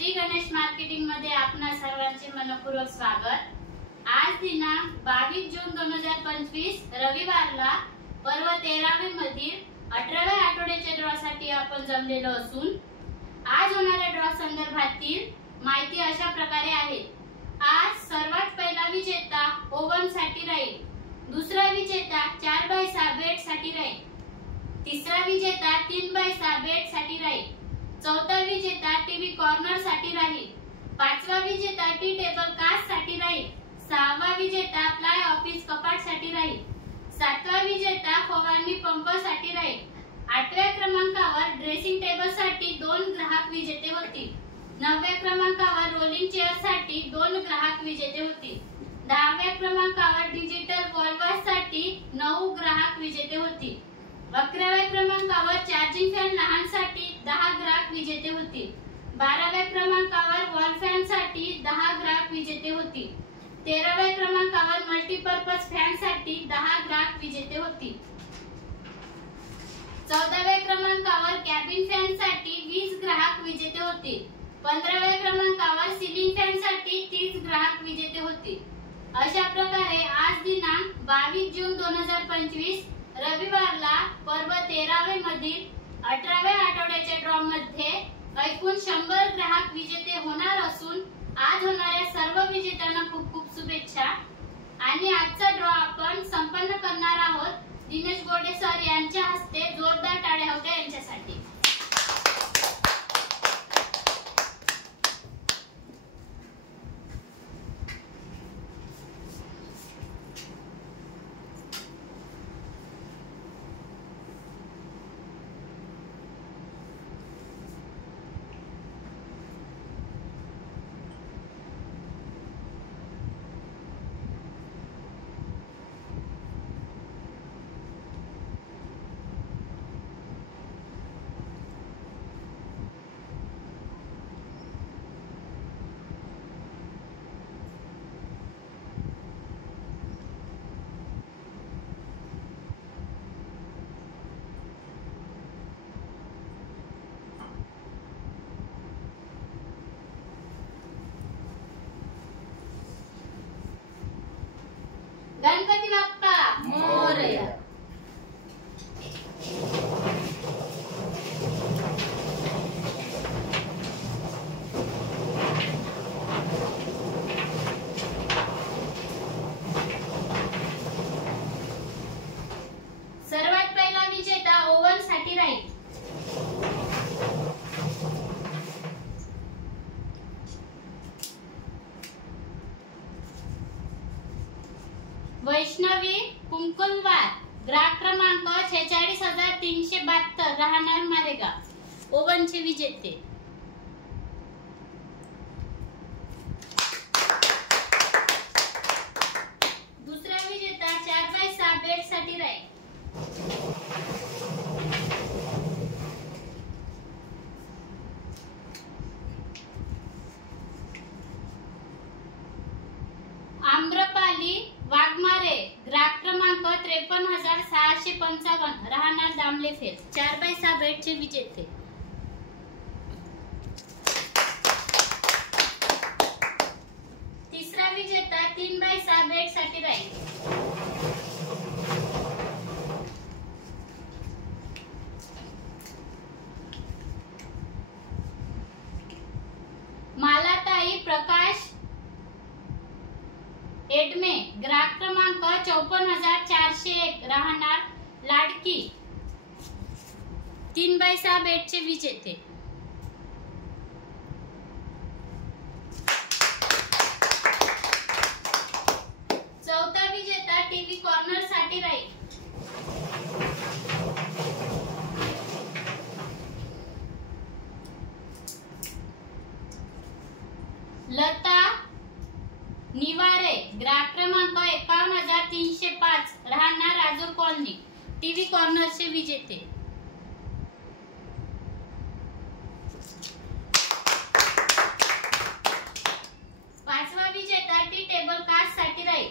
Shri Ganesh marketing मध्ये आपणा सर्वांचे मनपूर्वक स्वागत। आज दिनांक 22 जून 2025 रविवारला पर्व 13वे मधील 18व्या आठवड्याच्या ड्रॉ साठी आपण जमलेलो असून आज होणाऱ्या ड्रॉ संदर्भातील माहिती अशा प्रकारे आहे। आज सर्वात पहिला विजेता ओवन साठी राहील, दुसरा विजेता 4x6 बेट साठी राहील, तिसरा विजेता 3x6 बेट साठी राहील, चौथा विजेता टीव्ही कॉर्नर साठी राहील, पाचवा विजेता टी टेबल कास्ट साठी राहील, सहावा विजेता प्लाय ऑफिस कपाट साठी राहील, सातवा विजेता फवारणी पंप साठी राहील, आठव्या क्रमांकावर ड्रेसिंग टेबल साठी 2 ग्राहक विजेते होतील, 9व्या क्रमांकावर रोलिंग चेअर साठी 2 ग्राहक विजेते होतील, 10व्या क्रमांकावर डिजिटल वॉल्व्स साठी 9 ग्राहक विजेते होतील, 11व्या क्रमांकावर चार्जिंग फॅन लहान साठी 10 ग्राहक विजेते होतील, 12व्या क्रमांकावर वॉल फॅन साठी 10 ग्राहक विजेते होतील, 13व्या क्रमांकावर मल्टीपर्पज फॅन साठी 10 ग्राहक विजेते होतील, 14व्या क्रमांकावर कॅबिन फॅन साठी 20 ग्राहक विजेते होतील, 15व्या क्रमांकावर सीलिंग फॅन साठी 30 ग्राहक विजेते होतील। अशा प्रकारे आज दिनांक 22 जून 2025 रविवारला पर्व 13वे मधील 18व्या आठवड्याच्या ड्रॉ मध्ये एकूण 100 ग्राहक विजेते होणार असून आज होणाऱ्या सर्व विजेत्यांना खूप खूप शुभेच्छा। आणि आजचा ड्रॉ आपण संपन्न करणार आहोत दिनेश गोडे सर यांच्या हस्ते। जोरदार टाळ्या होत्या यांच्यासाठी। गणपती बाप्पा मोरया। सर्वात पहिला विजेता ओवन साठी राहील, वैष्णवी कुंकुलवार, ग्राहक क्रमांक 46372, राहणार मारेगाव, ओव्हनचे विजेते। दुसरा विजेता 4x6 बेट साठी राहील, आम्रपाली वाघमारे, ग्राहक क्रमांक 53655, राहणार दामलेफेर, 4x6 बेटचे विजेते। तिसरा विजेता 3x6 बेट साठी राहील, मालाताई प्रकाश एडमे, ग्राहक क्रमांक 54401, राहणार लाडकी, 3x6 बेटचे विजेते। चौथा विजेता टीव्ही कॉर्नर साठी राहील, लता निवारे, ग्राहक क्रमांक 51305, राहणार राजूर कॉलनी, टीव्ही कॉर्नरचे विजेते। पाचवा विजेता टी टेबल कास्ट साठी राहील,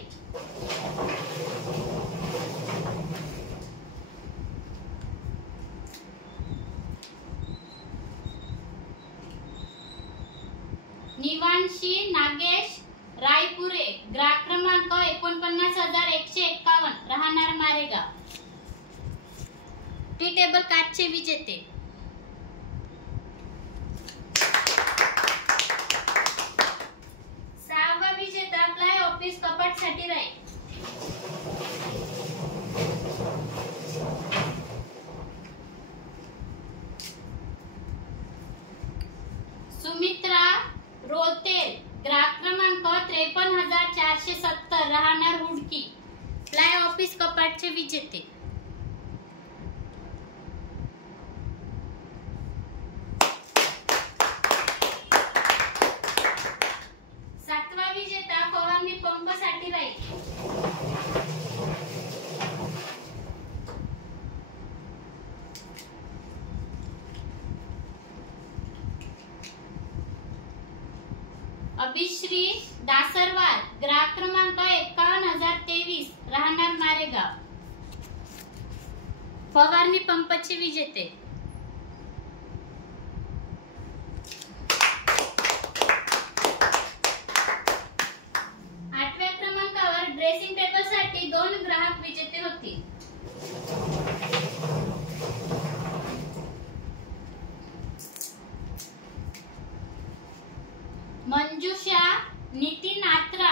शिवांशी नागेश रायपुरे, ग्राहक क्रमांक 49,151, राहणार मारेगाव. टी टेबल काचचे विजेते. सहावा विजेता प्लाय ऑफिस कपाट साठी राहील. सुमित्रा रोतेल, ग्राहक क्रमांक 53,470, राहणार हुडकी, प्लाय ऑफिस कपाटचे विजेते. सातवा विजेता फवारणी पंप साठी राहील. अभिश्री दासरवाल, ग्राहक क्रमांक 51,023, राहणार मारेगाव, फवारणी पंपचे विजेते. आठव्या क्रमांकावर ड्रेसिंग टेबल साठी 2 ग्राहक विजेते होतील. मंजुषा नितीन आत्रा,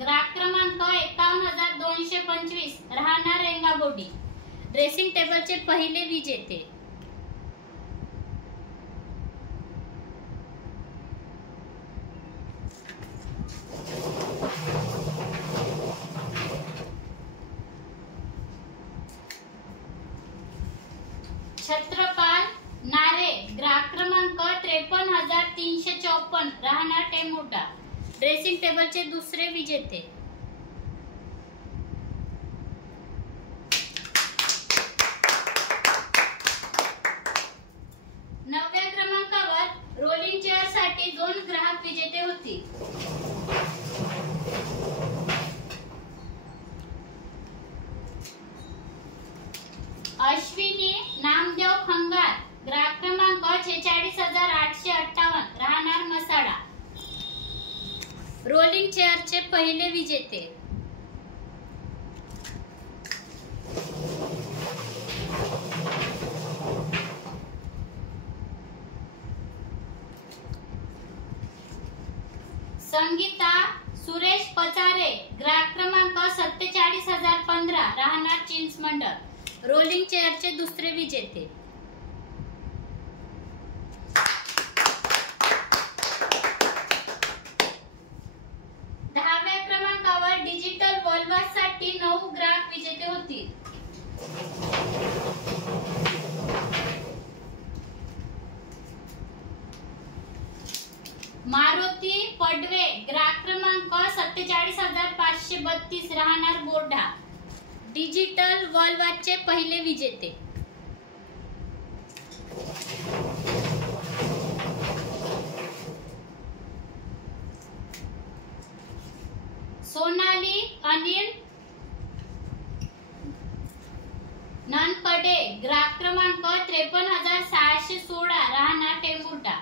ग्राहक क्रमांक 51,225, राहणार रेंगाबोडी, ड्रेसिंग टेबलचे पहिले विजेते. छत्रपाल नारे, ग्राहक क्रमांक 53,354, राहणार टेमोटा, ड्रेसिंग टेबलचे दुसरे विजेते. नवव्या क्रमांकावर रोलिंग चेअर साठी 2 ग्राहक विजेते होतील. अश्विनी नामदेव खंगार, ग्राहक क्रमांक 46,858, राहणार मसाडा, रोलिंग चेअरचे पहिले विजेते. संगीता सुरेश पचारे, ग्राहक क्रमांक 47,015, राहणार चिंचमंडळ, रोलिंग चेअरचे दुसरे विजेते. दहाव्या क्रमांकावर डिजिटल वॉल्वास साठी 9 ग्राहक विजेते होतील. मारुती पडवे, ग्राहक क्रमांक 47,532, राहणार बोर्डा, डिजिटल वॉल्वासचे पहिले विजेते. सोनाली अनिल ननपडे, ग्राहक क्रमांक 53,616, राहणार टेंबुर्डा,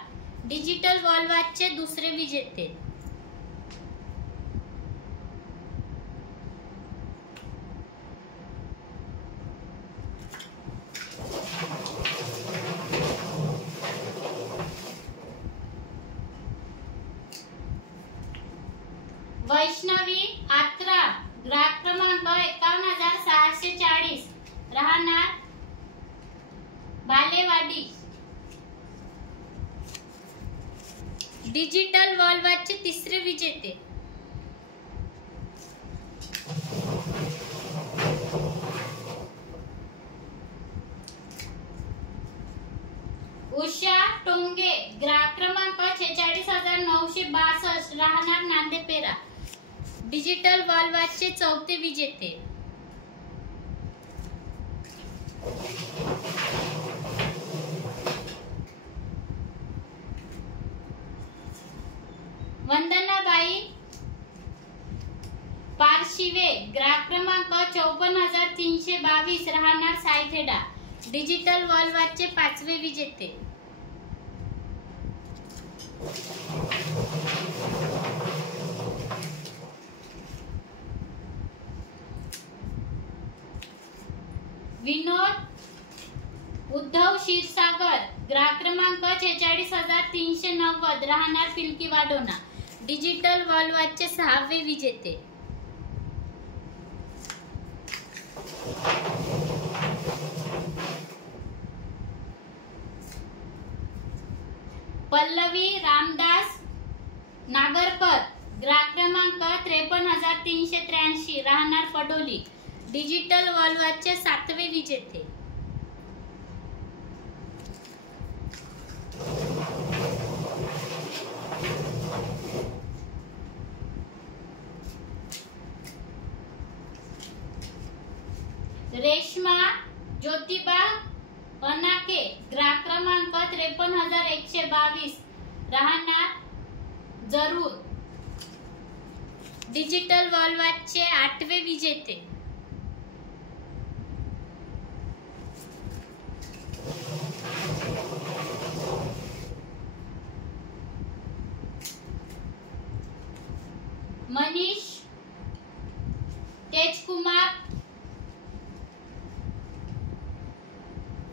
डिजिटल वॉल्वासचे दुसरे विजेते. वैष्णवी आत्रा, ग्राहक क्रमांक 51,640, राहणार बालेवाडी, डिजिटल वॉल्वासचे तिसरे विजेते. उषा टोंगे, ग्राहक क्रमांक 46,962, राहणार नांदेपेरा, डिजिटल वॉल्वासचे चौथे विजेते. वंदनाबाई पारशिवे, ग्राहक क्रमांक 54,322, राहणार सायथेडा, डिजिटल वॉल्वासचे पाचवे विजेते. विनोद उद्धव क्षीरसागर, ग्राहक क्रमांक 46,390, राहणार पिलकी वाडोना, डिजिटल वॉलवॉचचे 6वे विजेते. पल्लवी रामदास नागरकर, ग्राहक क्रमांक 53,383, राहणार पडोली, डिजिटल वॉलवॉचचे 7वे विजेते. रेश्मा ज्योतिबा अनाके, ग्राहक क्रमांक 53,122, राहणार जरूर, डिजिटल वॉलवॉचचे 8वे विजेते. मनीष तेजकुमार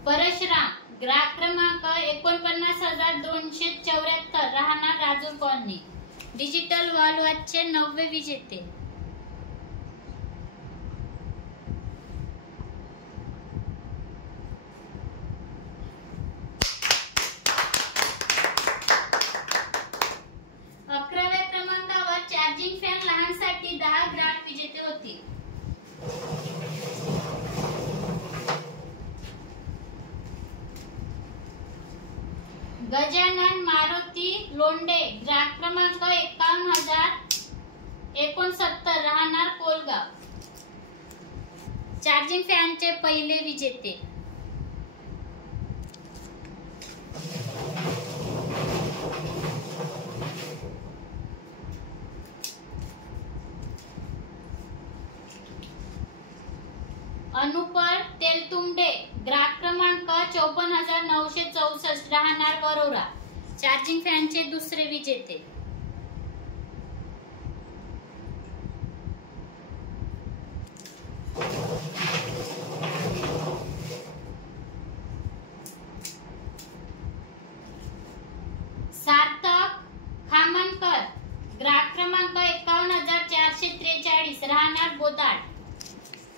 परशुराम, ग्राहक क्रमांक 49,274, राहणार राजूर कॉलनी, डिजिटल वॉलवॉचचे 9वे विजेते. अकराव्या क्रमांकावर चार्जिंग फॅन लहानसाठी 10 ग्रँड विजेते होती. गजानन मारुती लोंढे, ग्राहक क्रमांक 51,069, राहणार कोलगाव, चार्जिंग फॅनचे पहिले विजेते. अनुपर तेलतुंबडे, ग्राहक क्रमांक 54,964, राहणार वरोरा, चार्जिंग फॅनचे 2रे विजेते. सार्थक खामनकर, ग्राहक क्रमांक 51,443, राहणार बोदाड,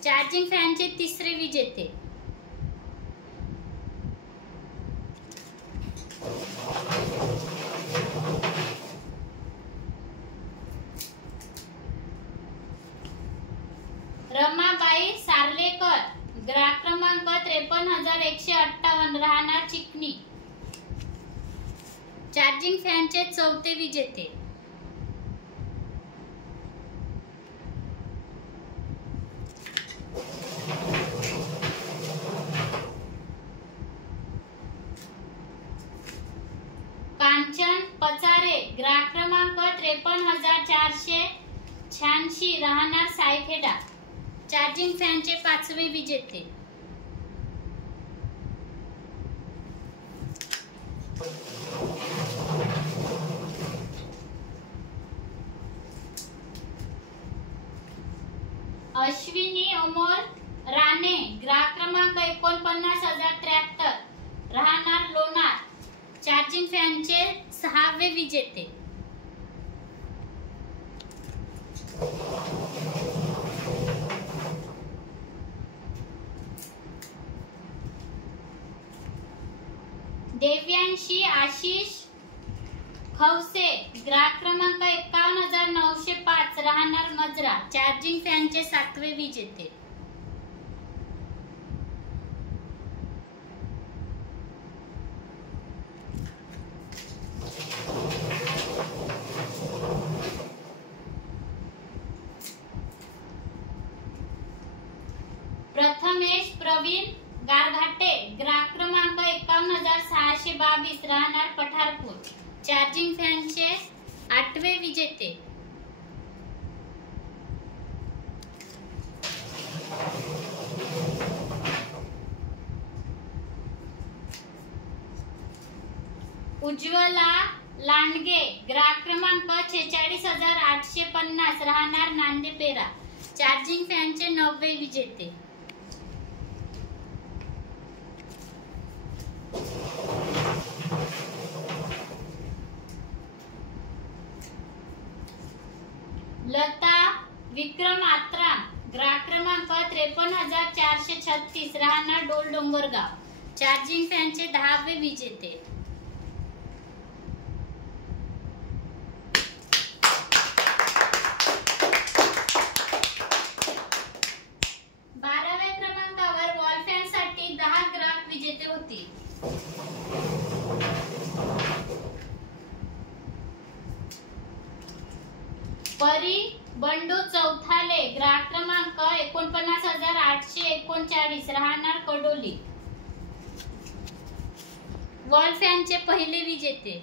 चार्जिंग फॅनचे 3रे विजेते. रमाबाई सार्लेकर, ग्राहक क्रमांक 53,158, राहणार चिकणी, चार्जिंग फॅनचे 4थे विजेते. कांचन पचारे, ग्राहक क्रमांक 53,486, राहणार सायखेडा, चार्जिंग फॅनचे 5वे विजेते. अश्विनी अमोल राणे, ग्राहक क्रमांक 49,073, राहणार लोणार, चार्जिंग फॅनचे 6वे विजेते. देव्यांशी आशिष खवसे, ग्राहक क्रमांक 51,905, राहणार मजरा, चार्जिंग फॅनचे 7वे विजेते. प्रथमेश प्रवीण गारघाटे, ग्राहक क्रमांक 51,622, राहणार पठारपूर, चार्जिंग फॅनचे 8वे विजेते. उज्ज्वला लांडगे ग्राहक क्रमांक 46,850 राहणार नांदेपेरा चार्जिंग फॅनचे 90 विजेते. लता विक्रम आत्राम ग्राहक क्रमांक 53,436 राहणार डोल डोंगरगाव चार्जिंग फॅनचे 10वे विजेते. परी बंडू चौथाले ग्राहक क्रमांक 49,839 राहणार कडोली वॉल फॅनचे पहिले विजेते.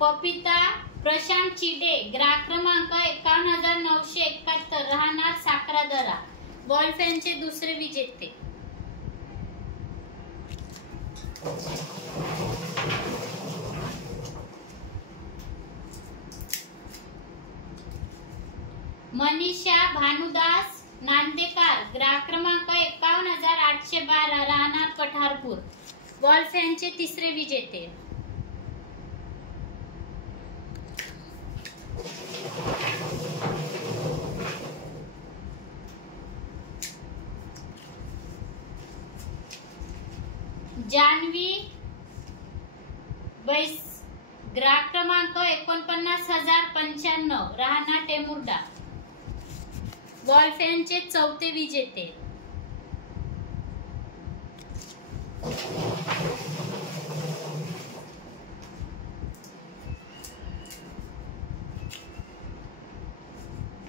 पपिता प्रशांत चिडे ग्राहक क्रमांक 51,971 राहणार साखरादरा वॉल फॅनचे दुसरे विजेते. मनीषा भानुदास नांदेकर ग्राहक क्रमांक 51,812 राहणार पठारपूर वॉल फॅनचे तिसरे विजेते. जानवी बैस ग्राहक क्रमांक 49,095 राहणार टेमुर्डा वॉल फॅनचे चौथे विजेते.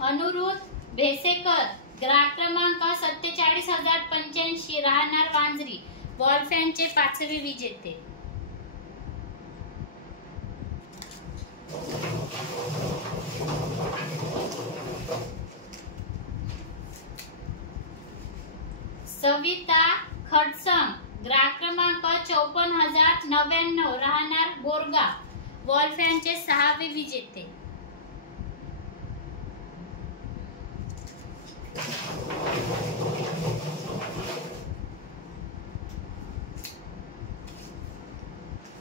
अनुरुद्ध भेसेकर ग्राहक क्रमांक 47,085 राहणार वांजरी वॉल फॅनचे 5वे विजेते. सविता खडसम ग्राहक क्रमांक 54,099 राहणार बोरगा वॉल फॅनचे 6वे विजेते.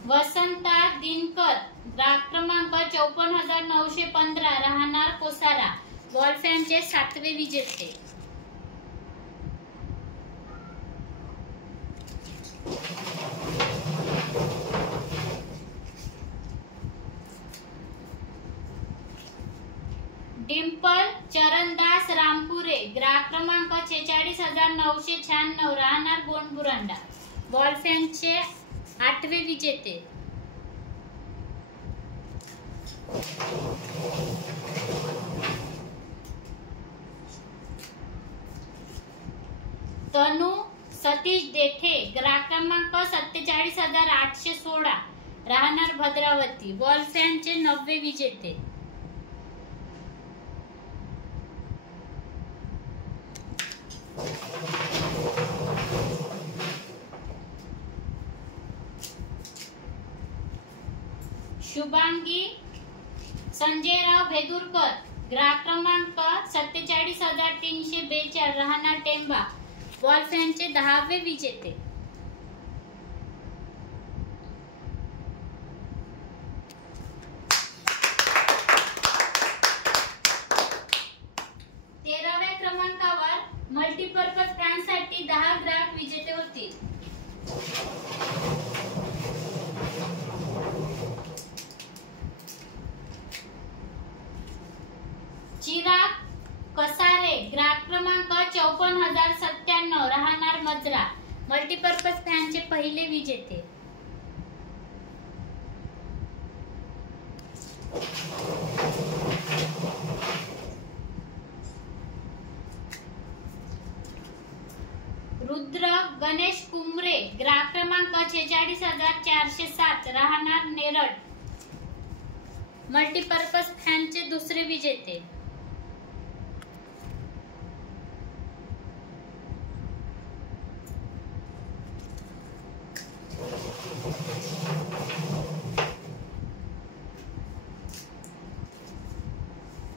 वसंता दिनकर ग्राहक क्रमांक 54,915 राहणार कोसारा वॉल फॅनचे 7वे विजेते. डिंपल चरणदास रामपुरे ग्राहक क्रमांक 46,996 राहणार गोंडबुरांडा वॉल फॅनचे 8वे विजेते. तनु सतीश देठे ग्राहक क्रमांक 47,816 राहणार भद्रावती वॉल फॅनचे 90 विजेते. शुभांगी संजयराव भेदुरकर ग्राहक क्रमांक 47,342 राहणार टेंबा वॉल फॅनचे 10वे विजेते. क्रमांकावर मल्टीपर्पज फॅनसाठी 10 ग्राहक विजेते होतील. चिराग कसारे ग्राहक क्रमांक 54,097 राहणार मजरा मल्टीपर्पज फॅनचे पहिले विजेते. रुद्र गणेश कुमरे ग्राहक क्रमांक 46,407 राहणार नेरळ मल्टीपर्पज फॅनचे दुसरे विजेते.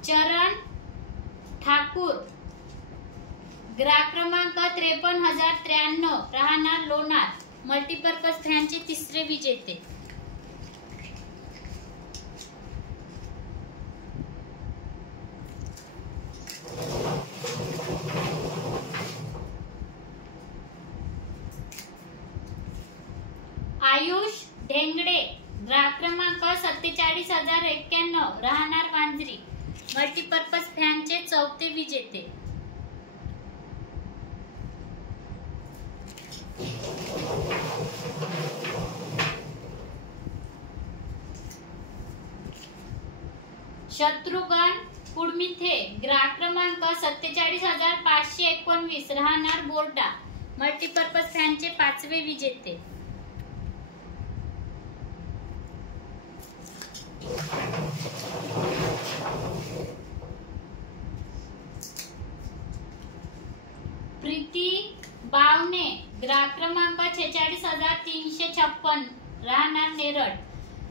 चरण ठाकूर, ग्राहक क्रमांक 53,093, राहणार लोणार, मल्टीपर्पज फॅनचे तिसरे विजेते. आयुष ढेंगडे, ग्राहक क्रमांक 47,091, राहणार वांजरी, मल्टीपर्पज फॅनचे चौथे विजेते. शत्रुघ्न कुडमिथे, ग्राहक क्रमांक 47,519, राहणार बोर्डा, मल्टीपर्पज फॅनचे पाचवे विजेते. प्रीती बावने, ग्राहक क्रमांक 46,356, राहणार नेरळ,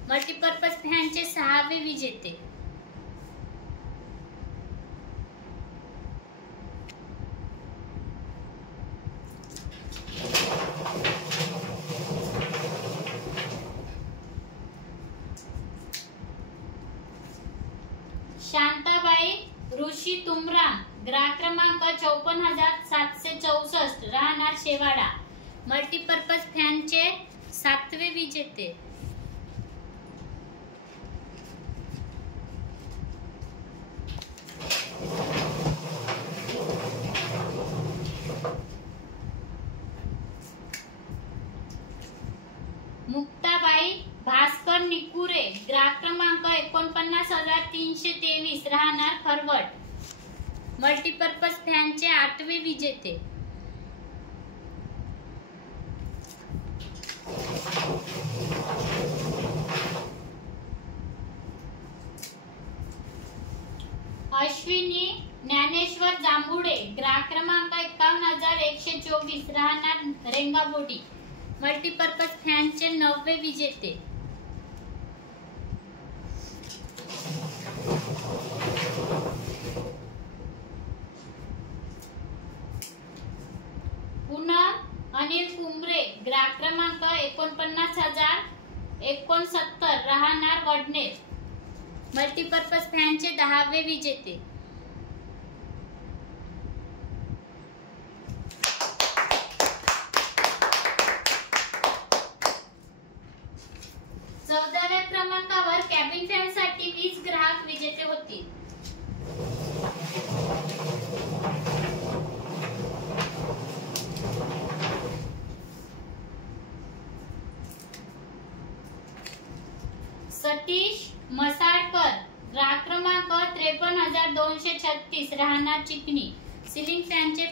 मल्टीपर्पज फॅनचे सहावे विजेते. शांताबाई ऋषी तुमराम, ग्राहक क्रमांक 54,764, राहणार शेवाडा, मल्टीपर्पज फॅनचे सातवे विजेते. मुक्ताबाई भास्कर निकुरे, ग्राहक क्रमांक 49,323, राहणार खरवट, मल्टीपर्पज फॅनचे आठवे विजेते. अश्विनी ज्ञानेश्वर जांभुडे, ग्राहक क्रमांक 51,124, राहणार रेंगाबोडी, मल्टीपर्पज फॅनचे नववे विजेते. पुन्हा अनिल कुंबरे, ग्राहक क्रमांक 49,069, राहणार वडनेर, मल्टीपर्पज फॅनचे दहावे विजेते. चौदाव्या क्रमांकावर कॅबिन फॅन साठी 20 ग्राहक विजेते होतील. सतीश मसाळकर, ग्राहक क्रमांक 53,236, राहणार चिकणी, सिलिंग फॅनचे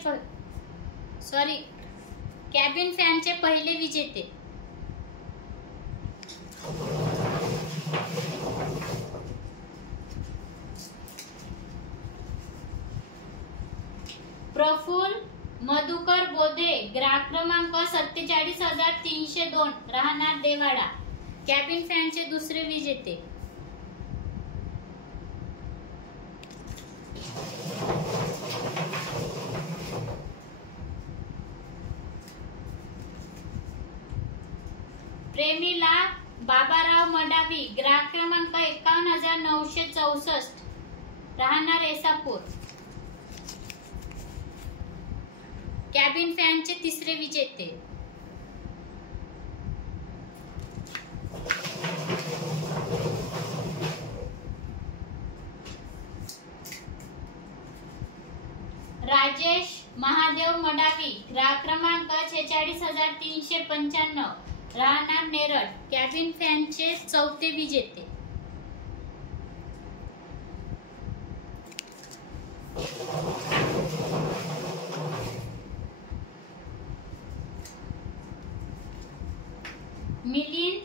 कॅबिन फॅनचे पहिले विजेते. प्रफुल्ल मधुकर बोधे, ग्राहक क्रमांक 47,302, राहणार देवाडा, कॅबिन फॅनचे दुसरे विजेते. प्रेमीला बाबाराव मडावी, ग्राहक क्रमांक 51,964, राहणार एसापूर, कॅबिन फॅनचे तिसरे विजेते. राजेश महादेव मडावी, ग्राहक क्रमांक 46,395, राहणार नेरळ, कॅबिन फॅनचे चौथे विजेते. मिलिंद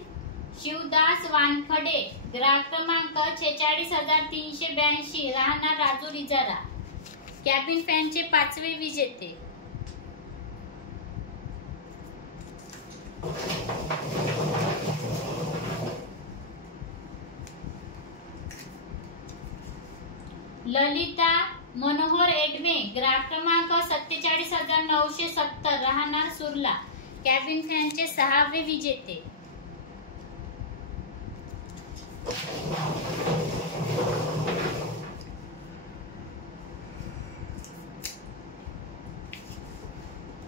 शिवदास वानखडे, ग्राहक क्रमांक 46,382, राहणार राजूर इजारा, कॅबिन फॅनचे 5वे विजेते. ललिता मनोहर एडमे, ग्राहक क्रमांक 47,970, राहणार सुरला, कॅबिन फॅनचे 6वे विजेते.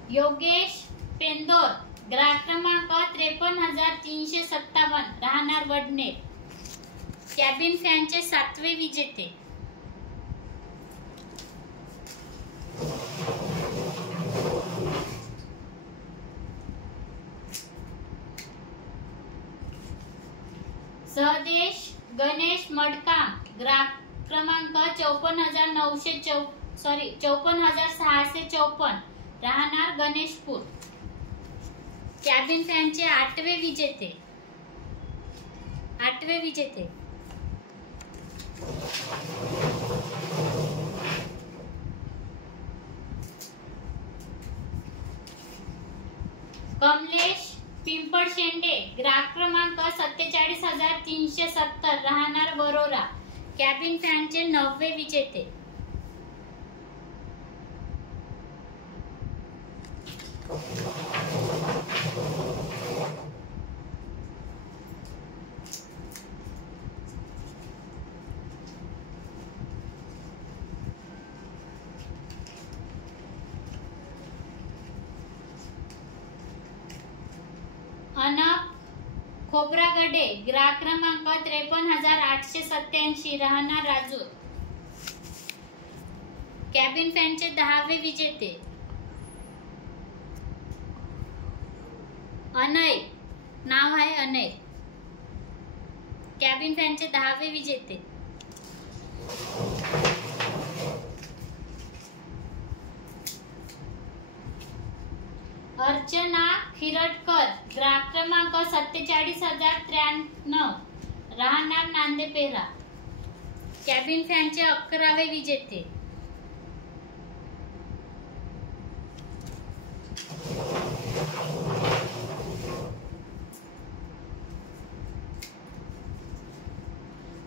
योगेश पेंदोर, ग्राहक क्रमांक 53,357, राहणार वडनेर, कॅबिन फॅनचे 7वे विजेते. सहदेश गणेश मडकाम, ग्राहक क्रमांक 54,654, राहणार गणेशपूर, कॅबिन फॅनचे 8वे विजेते. कमलेश पिंपळशेंडे, ग्राहक क्रमांक 47,370, राहणार वरोरा, कॅबिन फॅनचे 9वे विजेते. अनक खोब्रागडे, ग्राहक क्रमांक 53,887, राहणार राजूर, कॅबिन फॅनचे 10वे विजेते. अनय, नाव आहे अनय, कॅबिन फॅनचे 10वे विजेते. अर्चना खिरटकर, ग्राहक क्रमांक 47,093, राहणार नांदेपेरा, कॅबिन फॅनचे 11वे विजेते.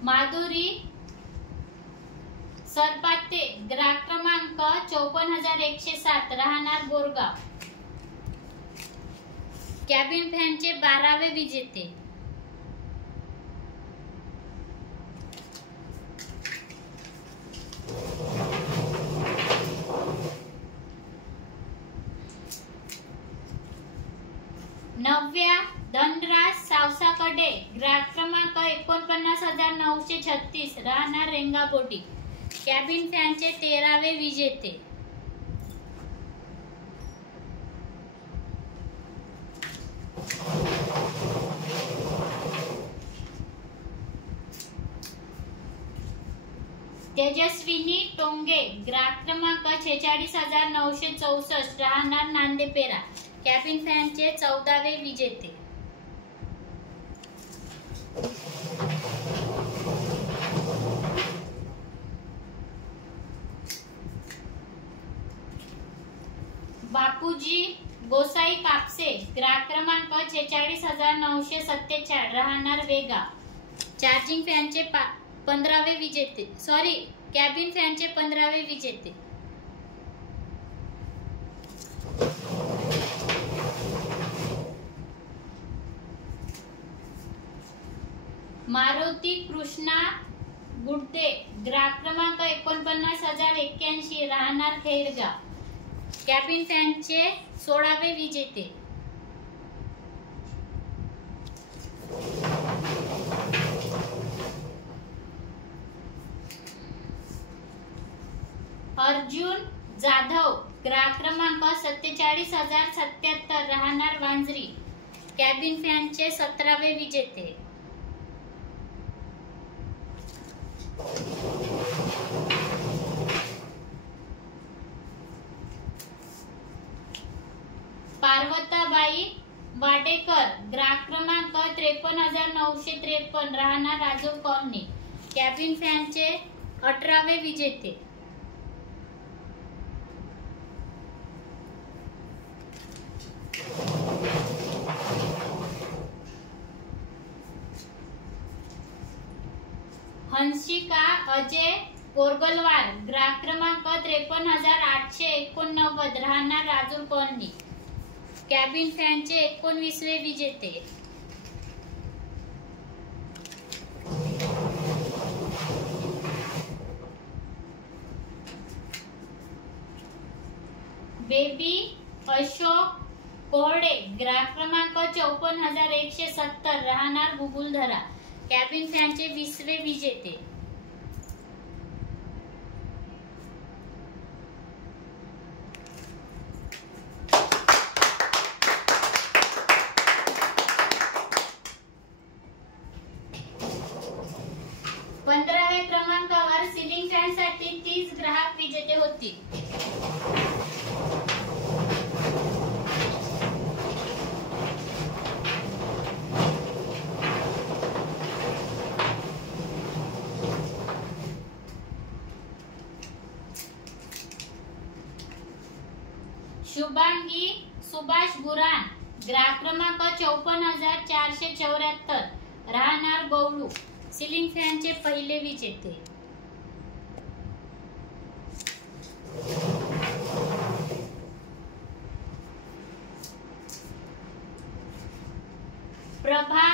माधुरी सरपाते, ग्राहक क्रमांक 54,107, राहणार बोरगाव, कॅबिन फॅनचे 12वे विजेते. नव्या धनराज सावसाकडे, ग्राहक क्रमांक 49,936, राहणार रेंगापोटी, कॅबिन फॅनचे 13वे विजेते. तेजस्विनी टोंगे, ग्राहक क्रमांक 46,964, राहणार नांदेपेरा, कॅबिन फॅनचे 14वे विजेते. बापूजी गोसाई कापसे, ग्राहक क्रमांक 46,947, राहणार वेगा, चार्जिंग फॅनचे 15वे विजेते. कॅबिन फॅनचे 15वे विजेते. मारुती कृष्णा गुड्डे, ग्राहक क्रमांक 49,081, राहणार खैरगाव, कॅबिन फॅनचे 16वे विजेते. अर्जुन जाधव, ग्राहक क्रमांक 47,077, राहणार वांजरी, कॅबिन फॅनचे 17वे विजेते. पार्वताबाई वाडेकर, ग्राहक क्रमांक 53,900, 953 राहणार राजूर कॉलनी, कॅबिन फॅनचे 18वे विजेते. हंसिका अजय कोरगलवार, ग्राहक क्रमांक 53889 राहणार राजूर कॉलनी, कॅबिन फॅनचे 19वे विजेते. बेबी अशोक कोरडे, ग्राहक क्रमांक 54170 राहणार गुगुलधरा, कॅबिन फॅनचे 20वे विजेते. पंधराव्या क्रमांकावर सिलिंग फॅन साठी 30 ग्राहक विजेते होतील. शुभांगी सुभाष गुरान, ग्राहक क्रमांक 54474 राहणार गौलू, सिलिंग फॅनचे पहिले विजेते. प्रभा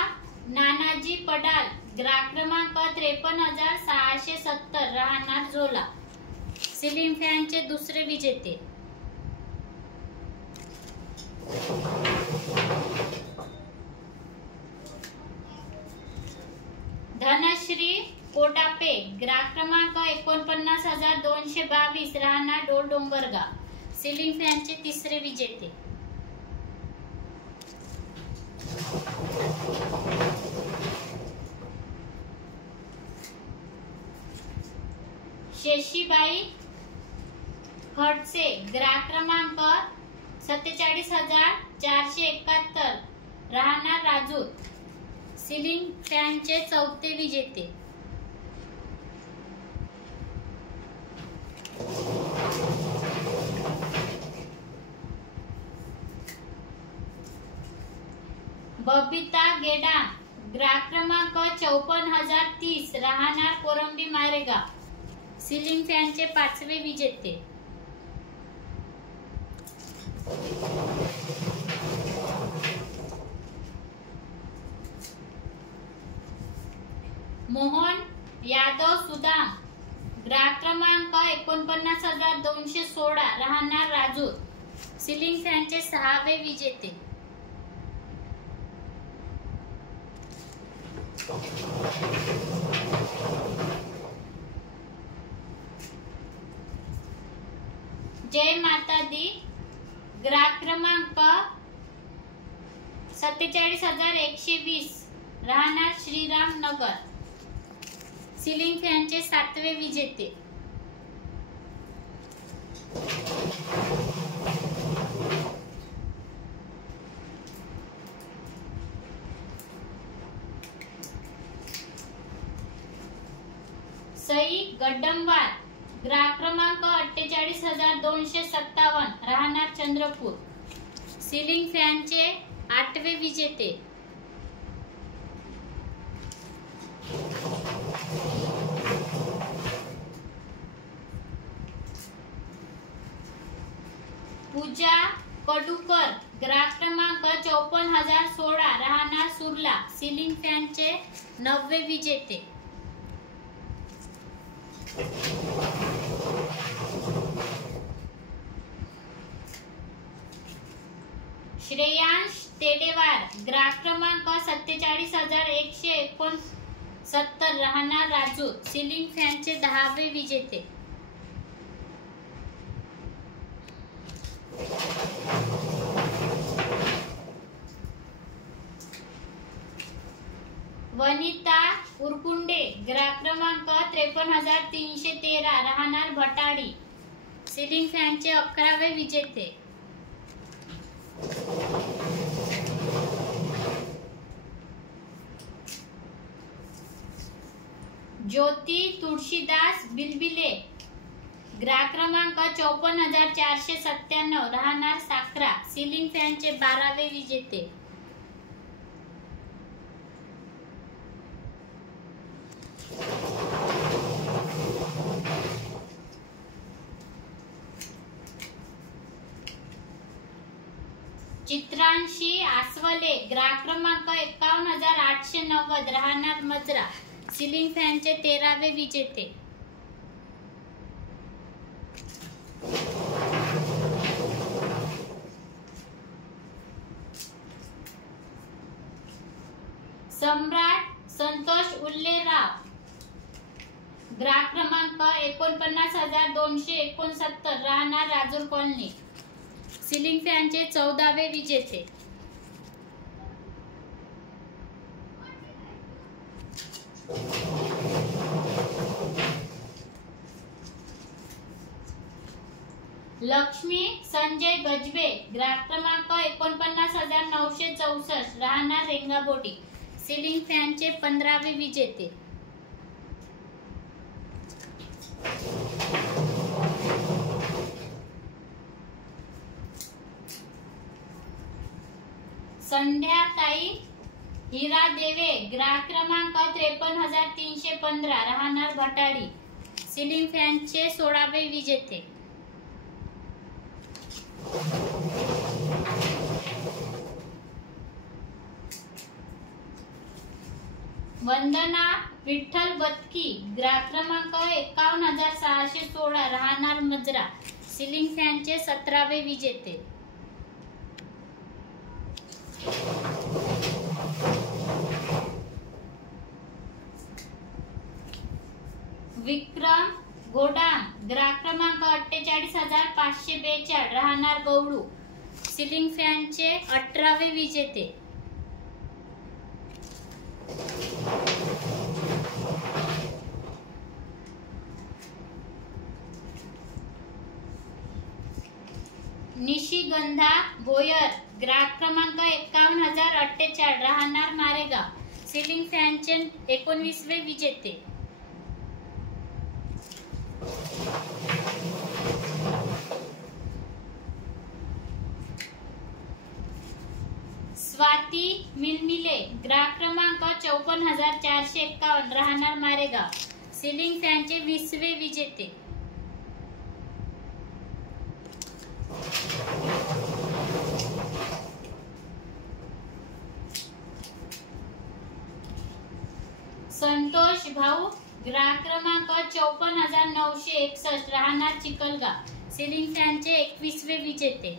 नानाजी पडाल, ग्राहक क्रमांक 53670 राहणार झोला, सिलिंग फॅनचे दुसरे विजेते. धनश्री कोटापे, ग्राहक क्रमांक 49222 राहणार डोल डोंगरगाव, सिलिंग फॅनचे तिसरे विजेते. शेशीबाई खडसे, ग्राहक क्रमांक 47471 राहणार राजूर, सिलिंग फॅनचे चौथे विजेते. बबिता गेडा, ग्राहक क्रमांक 54030 राहणार कोरंबी मारेगाव, सिलिंग फॅनचे 5वे विजेते. मोहन यादव सुदाम, ग्राहक क्रमांक 49216 राहणार राजूर, सिलिंग फॅनचे 6वे विजेते. जय माता दी, ग्राहक क्रमांक 47120 राहणार श्रीराम नगर, सिलिंग फॅनचे 7वे विजेते. सई गड्डंबार, ग्राहक क्रमांक 48257 राहणार चंद्रपूर, सिलिंग फॅनचे 8वे विजेते. पूजा कडूकर, ग्राहक क्रमांक 54016 राहणार सुरला, सिलिंग फॅनचे 9वे विजेते. श्रेयांश तेडेवार, ग्राहक क्रमांक 47169 राहणार राजूर, सिलिंग फॅनचे 10वे विजेते. वनिता उरकुंडे, ग्राहक क्रमांक 53313 राहणार भटाडी, सिलिंग फॅनचे 11वे विजेते. ज्योती तुळशीदास बिलबिले, ग्राहक क्रमांक 54,497, राहणार साखरा, सिलिंग फॅनचे 12वे विजेते. चित्रांशी आसवले, ग्राहक क्रमांक 51,890, राहणार मजरा, सिलिंग फॅनचे 13वे विजेते. सम्राट संतोष उल्लेराव, ग्राहक क्रमांक 49,269, राहणार राजूर कॉलनी, सिलिंग फॅनचे 14वे विजेते. लक्ष्मी संजय गजबे, ग्राहक क्रमांक 49,964, राहणार रेंगाबोटी, सिलिंग फॅनचे 15वे विजेते. संध्याताई हिरा देवे, ग्राहक क्रमांक 53,315, राहणार भटाडी, सिलिंग फॅनचे 16वे विजेते. वंदना विठ्ठल बतकी, ग्राहक क्रमांक 51,616, राहणार मजरा, सिलिंग फॅनचे 17वे विजेते. विक्रम गोडाम, ग्राहक क्रमांक 48,542, राहणार गौडू, सिलिंग फॅनचे 18वे विजेते. निशिगंधा भोयर, ग्राहक क्रमांक 51,048, राहणार मारेगाव, सिलिंग फॅनचे 19वे विजेते. स्वाती मिलमिले, ग्राहक क्रमांक 54,451, राहणार मारेगाव, सिलिंग फॅनचे 20वे विजेते. संतोष भाऊ, ग्राहक क्रमांक 54,961, राहणार चिखलगाव, सिलिंग फॅनचे 21वे विजेते.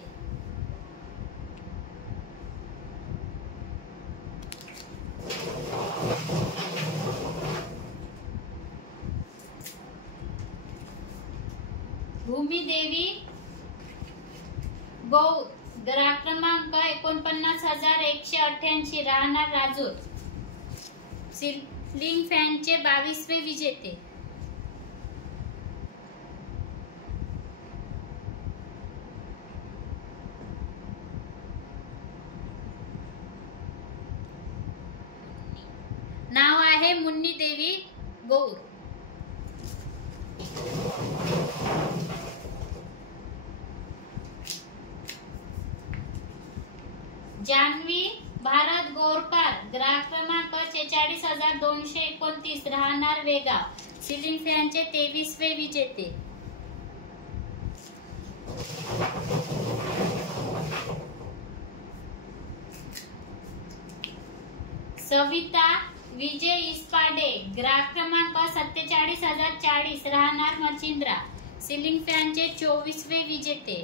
भूमिदेवी गौर, ग्राहक क्रमांक 49,188, राहणार राजूर, सिलिंग फॅनचे 22वे विजेते. नाव आहे मुन्नी देवी गौर. जानवी भारत गोरकार, ग्राहक क्रमांक 46,229, राहणार वेगाव, सिलिंग फॅनचे 23वे विजेते. सविता विजय इस्पाडे, ग्राहक क्रमांक 47,040, राहणार मचिंद्रा, सिलिंग फॅनचे 24वे विजेते.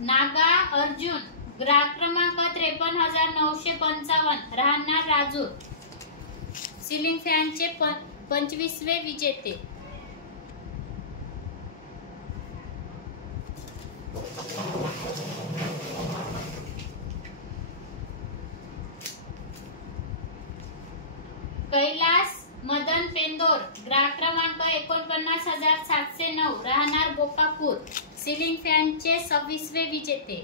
नागा अर्जुन, ग्राहक क्रमांक 53,955, राहणार राजूर, सिलिंग फॅनचे 25वे विजेते. कैलास मदन पेंदोर, ग्राहक क्रमांक 49,709, राहणार गोपापूर, सिलिंग फॅनचे 26वे विजेते.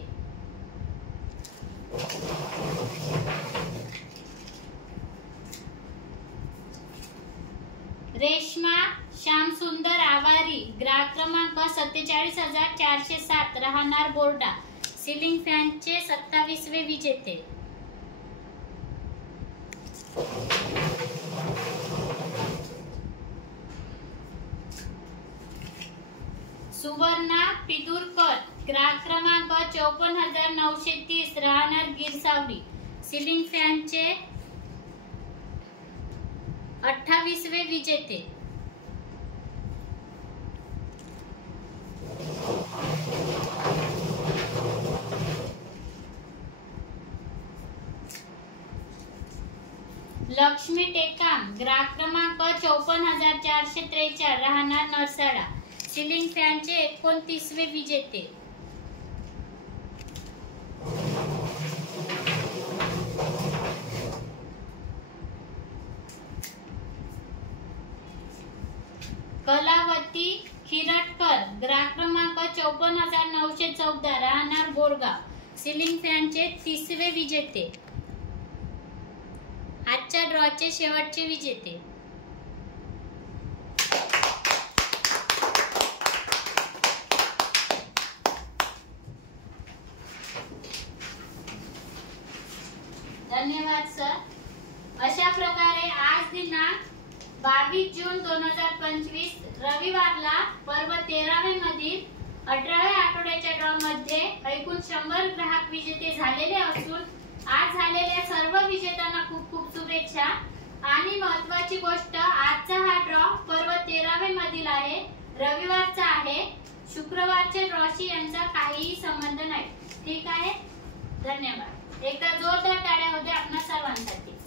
रेश्मा श्यामसुंदर आवारी, ग्राहक क्रमांक 47,407, राहणार बोर्डा, सिलिंग फॅनचे 27वे विजेते. सुवर्णा पिदुरकर, ग्राहक क्रमांक 54,930, राहणार गिरसावली, सिलिंग फॅनचे 28वे विजेते. लक्ष्मी टेकाम, ग्राहक क्रमांक 54,443, राहणार नरसाडा, सिलिंग फॅनचे 29वे विजेते. कलावती खिरटकर, ग्राहक क्रमांक 54,914, राहणार बोरगाव, सिलिंग फॅनचे 30वे विजेते. आजच्या ड्रॉचे शेवटचे विजेते. धन्यवाद सर. अशा प्रकारे आज दिनांक 22 जून 2025 रविवारला पर्व 13वे मधील 18व्या आठवड्याच्या ड्रॉ मध्ये एकूण 100 ग्राहक विजेते झालेले असून आज झालेल्या सर्व विजेत्यांना खूप खूप शुभेच्छा. आणि महत्त्वाची गोष्ट, आजचा हा ड्रॉ पर्व 13वे मधील आहे, रविवारचा आहे. शुक्रवारच्या ड्रॉशी यांचा काहीही संबंध नाही. ठीक आहे. धन्यवाद. एकदा जोरदार टाळ्या होत्या आपणा सर्वांसाठी.